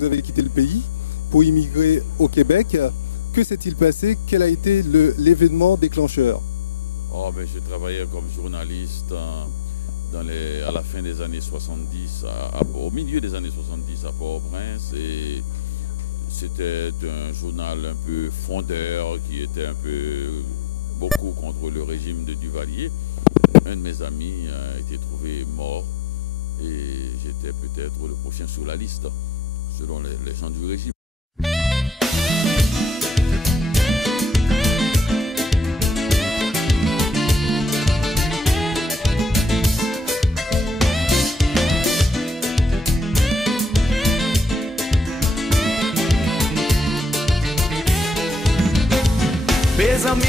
vous avez quitté le pays pour immigrer au Québec. Que s'est-il passé? Quel a été l'événement déclencheur? Oh, ben, je travaillais comme journaliste à la fin des années 70, au milieu des années 70 à Port-au-Prince. Et c'était un journal un peu fondeur qui était un peu beaucoup contre le régime de Duvalier. Un de mes amis a été trouvé mort et j'étais peut-être le prochain sur la liste, selon les gens du régime.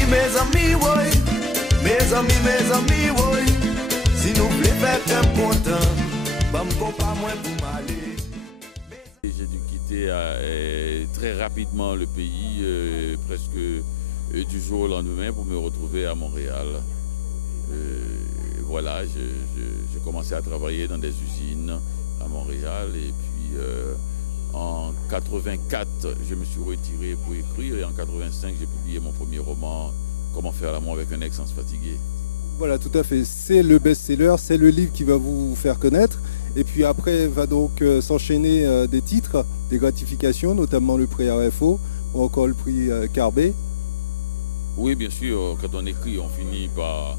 Mes amis, oui. Mes amis, oui. Si nous voulons faire un content, bah pas moins pour m'aller. J'ai dû quitter très rapidement le pays, presque du jour au lendemain, pour me retrouver à Montréal. Voilà, j'ai commencé à travailler dans des usines à Montréal et puis en 84, je me suis retiré pour écrire et en 85, j'ai publié mon premier roman, Comment faire l'amour avec un ex sans se fatiguer. Voilà, tout à fait. C'est le best-seller, c'est le livre qui va vous faire connaître. Et puis après va donc s'enchaîner des titres, des gratifications, notamment le prix RFO ou encore le prix Carbet. Oui, bien sûr, quand on écrit, on finit par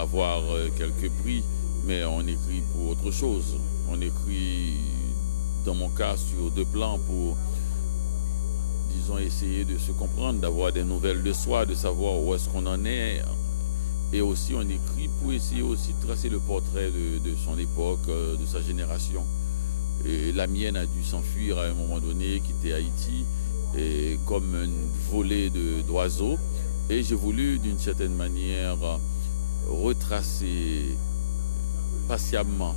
avoir quelques prix, mais on écrit pour autre chose. On écrit, dans mon cas, sur deux plans pour, disons, essayer de se comprendre, d'avoir des nouvelles de soi, de savoir où est-ce qu'on en est. Et aussi, on écrit pour essayer aussi de tracer le portrait de son époque, de sa génération. Et la mienne a dû s'enfuir à un moment donné, quitter Haïti, et comme une volée d'oiseaux. Et j'ai voulu, d'une certaine manière, retracer patiemment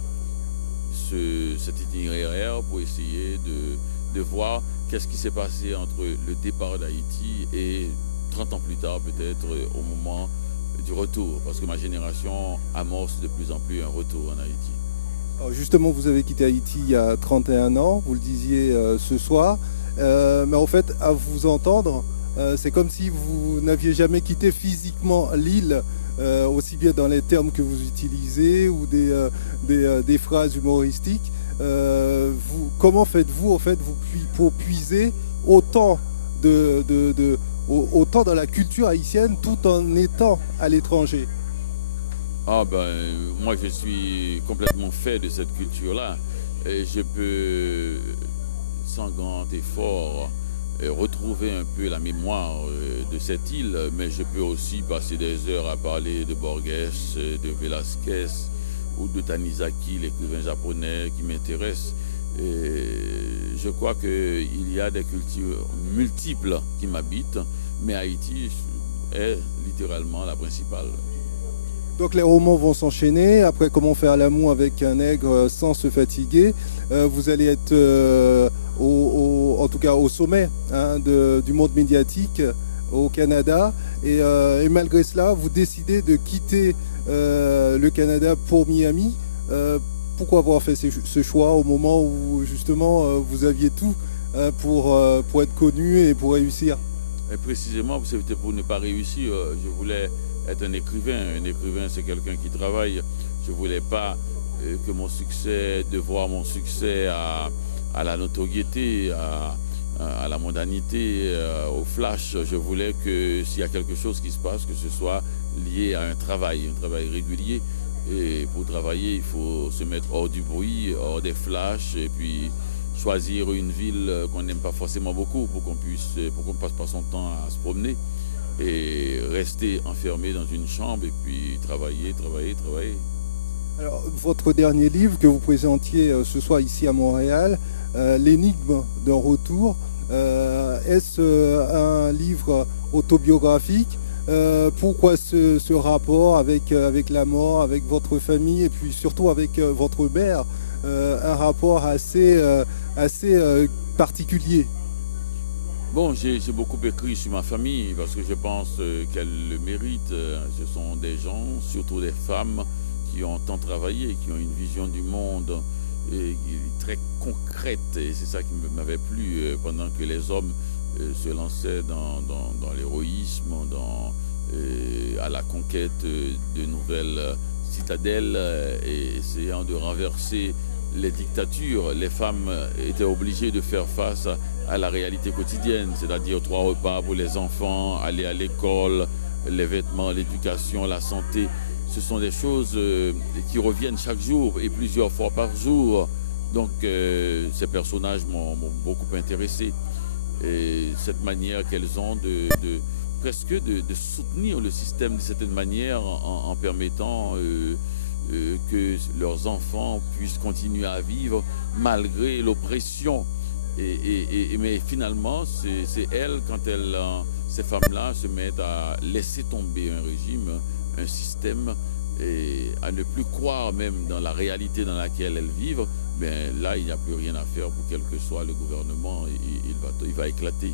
cet itinéraire pour essayer de voir qu'est-ce qui s'est passé entre le départ d'Haïti et 30 ans plus tard, peut-être, au moment du retour. Parce que ma génération amorce de plus en plus un retour en Haïti. Alors justement, vous avez quitté Haïti il y a 31 ans, vous le disiez ce soir. Mais en fait, à vous entendre, c'est comme si vous n'aviez jamais quitté physiquement l'île, aussi bien dans les termes que vous utilisez ou des phrases humoristiques. Comment faites-vous en fait pour puiser autant autant dans la culture haïtienne tout en étant à l'étranger? Ah ben, moi je suis complètement fait de cette culture-là. Et je peux, sans grand effort, retrouver un peu la mémoire de cette île, mais je peux aussi passer des heures à parler de Borges, de Velázquez ou de Tanizaki, l'écrivain japonais qui m'intéresse. Je crois qu'il y a des cultures multiples qui m'habitent, mais Haïti est littéralement la principale. Donc les romans vont s'enchaîner. Après, Comment faire l'amour avec un nègre sans se fatiguer. Vous allez être en tout cas au sommet du monde médiatique au Canada. Et malgré cela, vous décidez de quitter le Canada pour Miami. Pourquoi avoir fait ce choix au moment où justement vous aviez tout pour être connu et pour réussir? Et précisément, c'était pour ne pas réussir. Je voulais être un écrivain. Un écrivain, c'est quelqu'un qui travaille. Je ne voulais pas que mon succès, de voir mon succès à la notoriété, à la mondanité, au flash. Je voulais que s'il y a quelque chose qui se passe, que ce soit lié à un travail régulier. Et pour travailler, il faut se mettre hors du bruit, hors des flashs, et puis choisir une ville qu'on n'aime pas forcément beaucoup pour qu'on ne passe pas son temps à se promener et rester enfermé dans une chambre et puis travailler. Alors, votre dernier livre que vous présentiez ce soir ici à Montréal, L'énigme d'un retour, est-ce un livre autobiographique? Pourquoi ce rapport avec la mort, avec votre famille et puis surtout avec votre mère, un rapport assez particulier? Bon, j'ai beaucoup écrit sur ma famille parce que je pense qu'elle le mérite. Ce sont des gens, surtout des femmes, qui ont tant travaillé, qui ont une vision du monde très concrète, et c'est ça qui m'avait plu pendant que les hommes se lançaient dans l'héroïsme, à la conquête de nouvelles citadelles et essayant de renverser les dictatures. Les femmes étaient obligées de faire face à la réalité quotidienne, c'est-à-dire 3 repas pour les enfants, aller à l'école, les vêtements, l'éducation, la santé. Ce sont des choses qui reviennent chaque jour et plusieurs fois par jour. Donc ces personnages m'ont beaucoup intéressé. Et cette manière qu'elles ont presque de soutenir le système de certaine manière en permettant que leurs enfants puissent continuer à vivre malgré l'oppression. Mais finalement, c'est elles, quand ces femmes-là se mettent à laisser tomber un régime, un système, et à ne plus croire même dans la réalité dans laquelle elles vivent, ben là, il n'y a plus rien à faire pour quel que soit le gouvernement, il va éclater.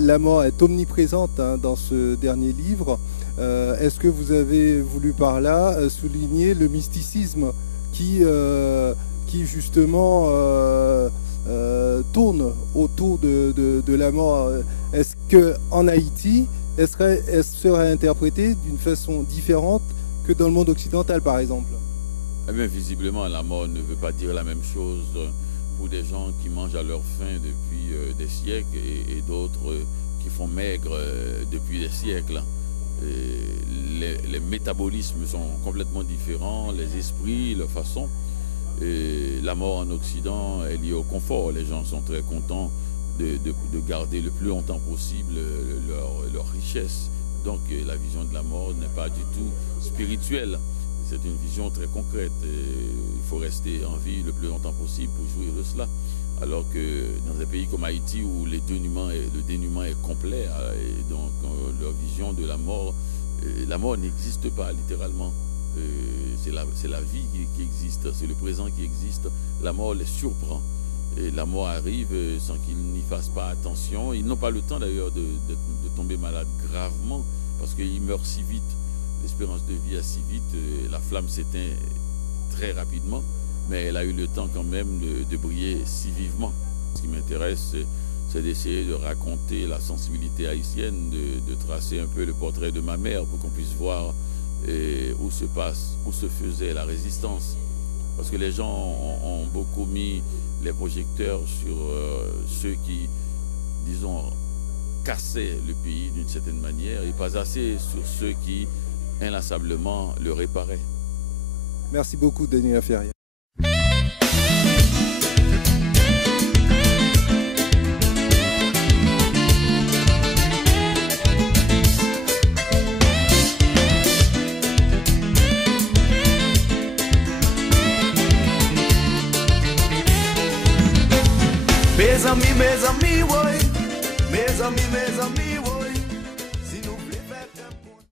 La mort est omniprésente dans ce dernier livre. Est-ce que vous avez voulu par là souligner le mysticisme qui justement tourne autour de la mort? Est-ce qu'en Haïti, elle serait interprétée d'une façon différente que dans le monde occidental, par exemple? Eh bien, visiblement, la mort ne veut pas dire la même chose pour des gens qui mangent à leur faim depuis des siècles et d'autres qui font maigre depuis des siècles. Les métabolismes sont complètement différents, les esprits, leur façon. Et la mort en Occident est liée au confort. Les gens sont très contents de garder le plus longtemps possible leur richesse. Donc la vision de la mort n'est pas du tout spirituelle. C'est une vision très concrète. Il faut rester en vie le plus longtemps possible pour jouir de cela. Alors que dans un pays comme Haïti où le dénuement est complet, et donc leur vision de la mort n'existe pas littéralement. C'est la vie qui existe, c'est le présent qui existe. La mort les surprend. Et la mort arrive sans qu'ils n'y fassent pas attention. Ils n'ont pas le temps d'ailleurs de tomber malade gravement parce qu'ils meurent si vite. L'espérance de vie est si vite, la flamme s'éteint très rapidement, mais elle a eu le temps quand même de briller si vivement. Ce qui m'intéresse, c'est d'essayer de raconter la sensibilité haïtienne, de tracer un peu le portrait de ma mère pour qu'on puisse voir où se faisait la résistance. Parce que les gens ont beaucoup mis les projecteurs sur ceux qui, disons, cassaient le pays d'une certaine manière et pas assez sur ceux qui inlassablement le réparaient. Merci beaucoup, Daniela Feria. Mes amis, ouais. Mes amis,